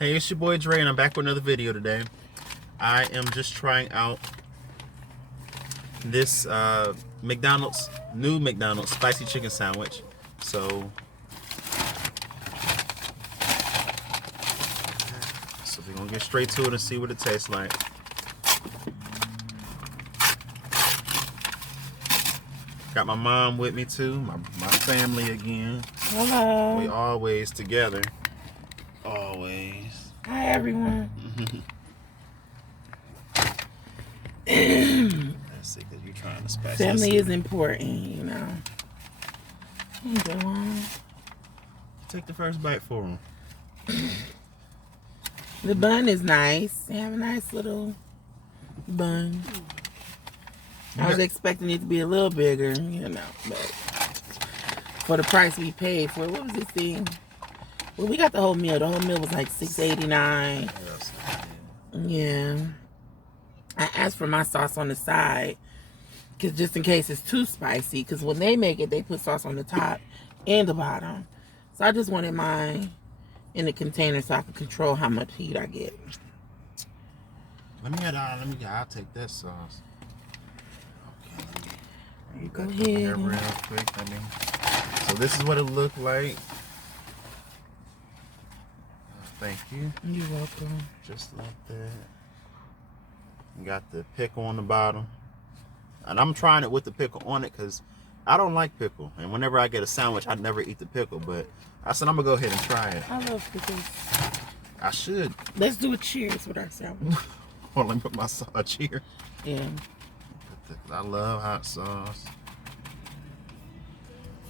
Hey, it's your boy Dre, and I'm back with another video today. I am just trying out this new McDonald's spicy chicken sandwich. So we're gonna get straight to it and see what it tastes like. Got my mom with me too, my family again. Hello. We always together. Always. Hi, everyone. Let's see, because you're trying to spice this. Family is important, you know. Go on. Take the first bite for them. The bun is nice. They have a nice little bun. I was expecting it to be a little bigger, you know, but for the price we paid for it, what was this thing? Well, we got the whole meal. The whole meal was like $6.89. Yeah. I asked for my sauce on the side, because just in case it's too spicy, because when they make it, they put sauce on the top and the bottom. So I just wanted mine in the container so I can control how much heat I get. I'll take that sauce. Okay, go ahead. Real quick. So this is what it looked like. Thank you. You're welcome. Just like that. You got the pickle on the bottom. And I'm trying it with the pickle on it because I don't like pickle. And whenever I get a sandwich, I never eat the pickle. But I said I'm going to go ahead and try it. I love pickles. I should. Let's do a cheers with our sandwich. Hold on, let me put my cheer. Yeah. I love hot sauce.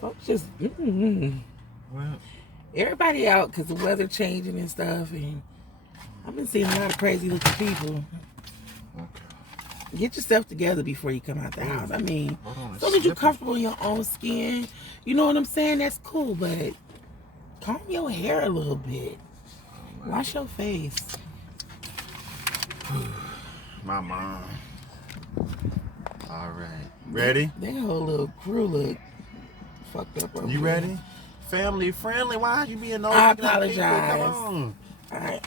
Folks just, Well, everybody out because the weather changing and stuff. And I've been seeing a lot of crazy looking people. okay. Get yourself together before you come out the house. I mean, On, as long as you're comfortable in your own skin, you know what I'm saying? That's cool, but comb your hair a little bit. Wash your face. My mom. All right. Ready? That whole little crew look fucked up over You there. ready? Family friendly. Why you being nosy? I apologize. Come on. All right.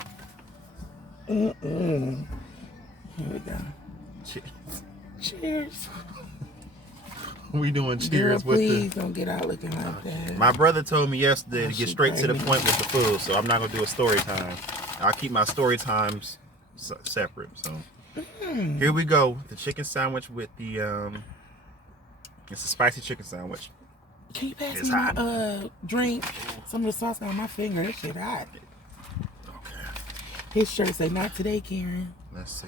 Here we go. Cheers. We doing Girl, cheers with please don't get out looking like that. My brother told me yesterday to get straight to the point with the food, so I'm not gonna do a story time. I'll keep my story times separate. So here we go. The chicken sandwich with the it's a spicy chicken sandwich. Can you pass It's me hot. my drink? Some of the sauce on my finger. That shit hot. Okay. His shirt say, "Not today, Karen." Let's see.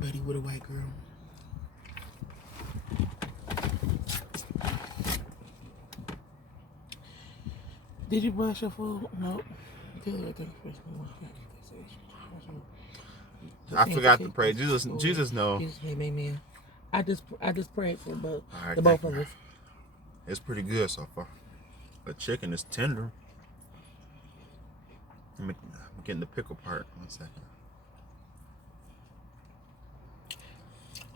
Buddy with a white girl. Did you brush your food? No. I forgot to pray. Jesus knows. Amen. I just prayed for both Right, the both of us. It's pretty good so far. The chicken is tender. I'm getting the pickle part. 1 second.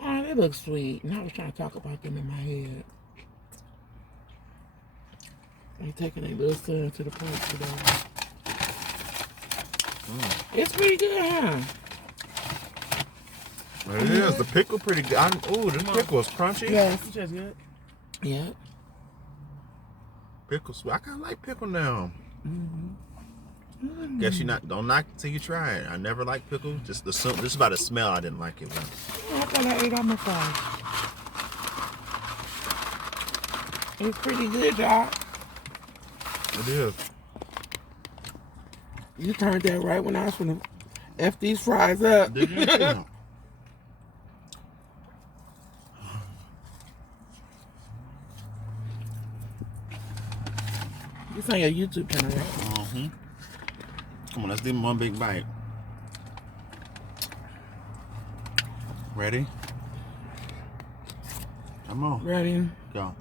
Oh, they look sweet. And I was trying to talk about them in my head. They taking a little son to the park today. It's pretty good, huh? It is. The pickle pretty good. Oh, this pickle is crunchy. Yes. That's good. Yeah. Pickle sweet. I kind of like pickle now. Guess you don't knock it till you try it. I never liked pickle. Just by the smell, I didn't like it. I thought I ate all my fries. It's pretty good, y'all. It is. You turned that right when I was gonna F these fries up. Did you too? It's on your YouTube channel, right? Mm-hmm. Come on, let's do one big bite. Ready? Come on. Ready? Go.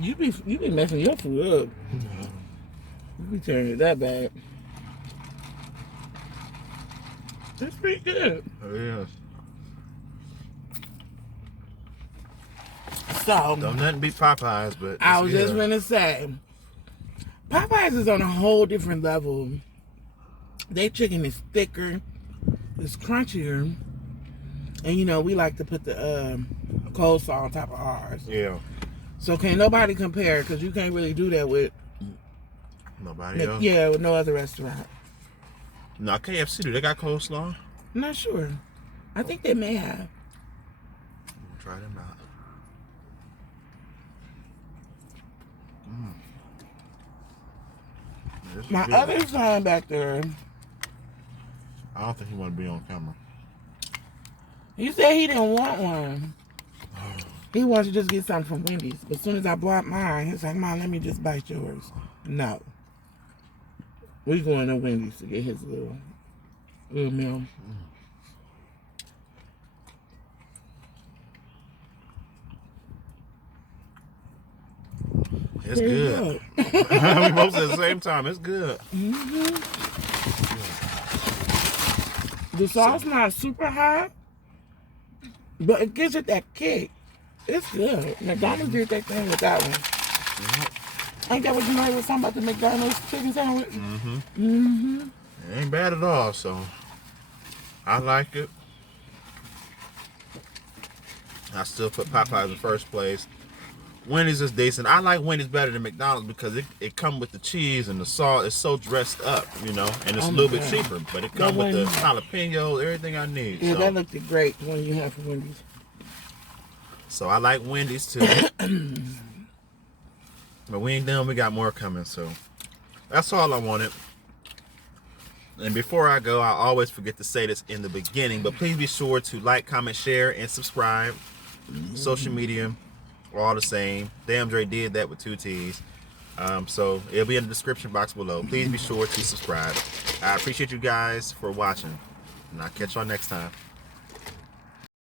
You be messing your food up. You be turning it that bad. It's pretty good. It is. So Don't nothing beat Popeyes, but I was just gonna say, Popeyes is on a whole different level. Their chicken is thicker, it's crunchier, and you know we like to put the coleslaw on top of ours. Yeah. So can't nobody compare because you can't really do that with Nobody else. Yeah, with no other restaurant. No, KFC, do they got coleslaw? I'm not sure. I think they may have. We'll try them out. This is My good. other son back there, I don't think he want to be on camera. he said he didn't want one. He wants to just get something from Wendy's. But as soon as I bought mine, he's like, Mom, let me just bite yours. No. We going to Wendy's to get his little meal. It's good. We both said at the same time. It's good. The sauce not super hot, but it gives it that kick. It's good. McDonald's did that thing with that one. Ain't that what you know was talking about the McDonald's chicken sandwich? It ain't bad at all, so I like it. I still put Popeyes in first place. Wendy's is decent. I like Wendy's better than McDonald's because it come with the cheese and the salt. It's so dressed up, you know, and it's a little bit cheaper. But it comes with the jalapenos, everything I need. Yeah, so. that looked great when you have from Wendy's. So I like Wendy's too. But we ain't done. We got more coming. So that's all I wanted. And before I go, I always forget to say this in the beginning, but please be sure to like, comment, share, and subscribe. Social media, all the same. DamndredD that with 2 T's. So it'll be in the description box below. Please be sure to subscribe. I appreciate you guys for watching, and I'll catch y'all next time.